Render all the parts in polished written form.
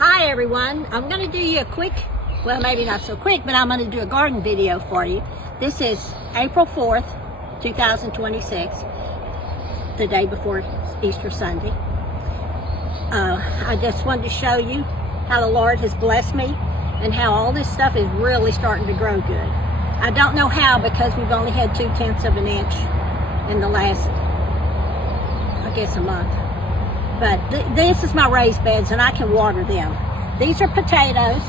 Hi everyone, I'm going to do you a quick, well maybe not so quick, but I'm going to do a garden video for you. This is April 4th, 2026, the day before Easter Sunday. I just wanted to show you how the Lord has blessed me and how all this stuff is really starting to grow good. I don't know how because we've only had 2/10 of an inch in the last, I guess, a month. But this is my raised beds and I can water them. These are potatoes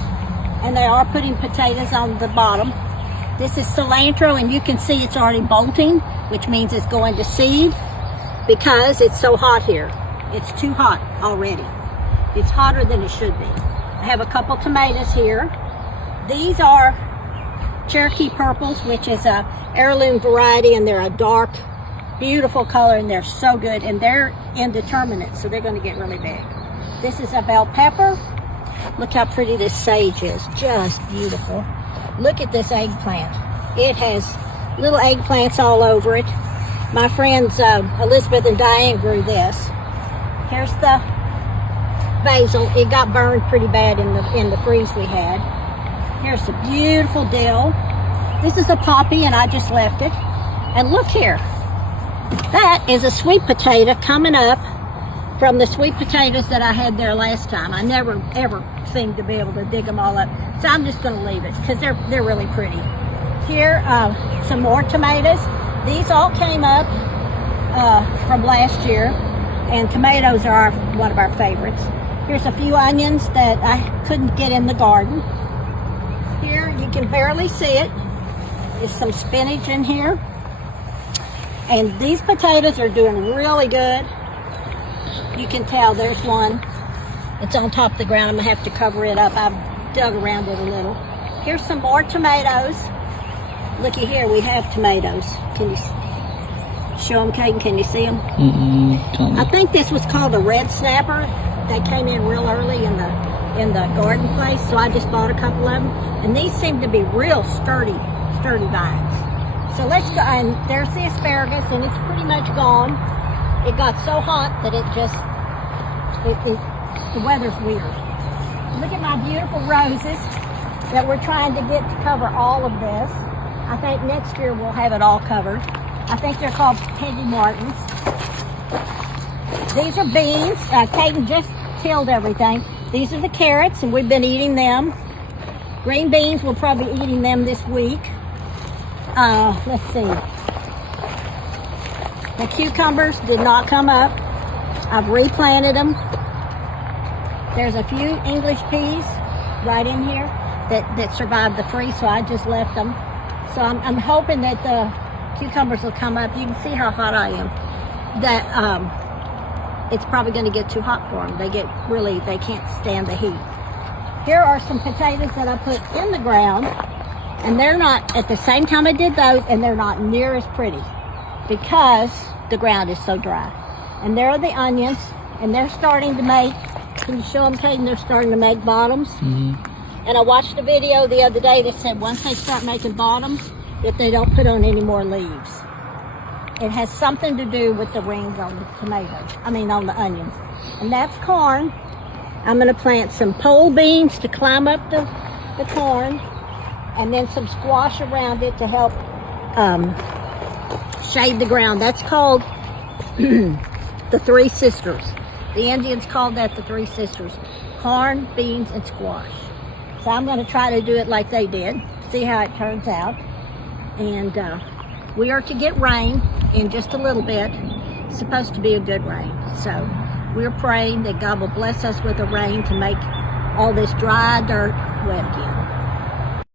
and they are putting potatoes on the bottom. This is cilantro and you can see it's already bolting, which means it's going to seed because it's so hot here. It's too hot already. It's hotter than it should be. I have a couple tomatoes here. These are Cherokee purples, which is a heirloom variety, and they're a dark, beautiful color, and they're so good, and they're indeterminate, so they're going to get really big. This is a bell pepper. Look how pretty this sage is, just beautiful. Look at this eggplant. It has little eggplants all over it. My friends Elizabeth and Diane grew this. Here's the basil. It got burned pretty bad in the freeze we had. Here's the beautiful dill. This is a poppy and I just left it. And look here. That is a sweet potato coming up from the sweet potatoes that I had there last time. I never ever seemed to be able to dig them all up. So I'm just going to leave it because they're really pretty. Here, some more tomatoes. These all came up from last year, and tomatoes are one of our favorites. Here's a few onions that I couldn't get in the garden. Here, you can barely see it. There's some spinach in here. And these potatoes are doing really good. You can tell there's one. It's on top of the ground. I'm gonna have to cover it up. I've dug around it a little. Here's some more tomatoes. Looky here, we have tomatoes. Can you show them, Caden? Can you see them? I think this was called a red snapper. They came in real early in the garden place, so I just bought a couple of them. And these seem to be real sturdy vines. So let's go, and there's the asparagus, and it's pretty much gone. It got so hot that the weather's weird. Look at my beautiful roses that we're trying to get to cover all of this. I think next year we'll have it all covered. I think they're called Peggy Martins. These are beans. Caden just tilled everything. These are the carrots, and we've been eating them. Green beans, we'll probably be eating them this week. Let's see. The cucumbers did not come up. I've replanted them. There's a few English peas right in here that survived the freeze, so I just left them. So I'm hoping that the cucumbers will come up. You can see how hot I am. That it's probably going to get too hot for them. They can't stand the heat. Here are some potatoes that I put in the ground. And they're not, at the same time I did those, and they're not near as pretty because the ground is so dry. And there are the onions, and they're starting to make, can you show them, Caden? They're starting to make bottoms. And I watched a video the other day that said once they start making bottoms, if they don't put on any more leaves. It has something to do with the rings on the tomatoes, on the onions. And that's corn. I'm going to plant some pole beans to climb up the corn, and then some squash around it to help shade the ground. That's called the Three Sisters. The Indians called that the Three Sisters. Corn, beans, and squash. So I'm going to try to do it like they did, see how it turns out. And we are to get rain in just a little bit. It's supposed to be a good rain. So we're praying that God will bless us with the rain to make all this dry dirt wet again.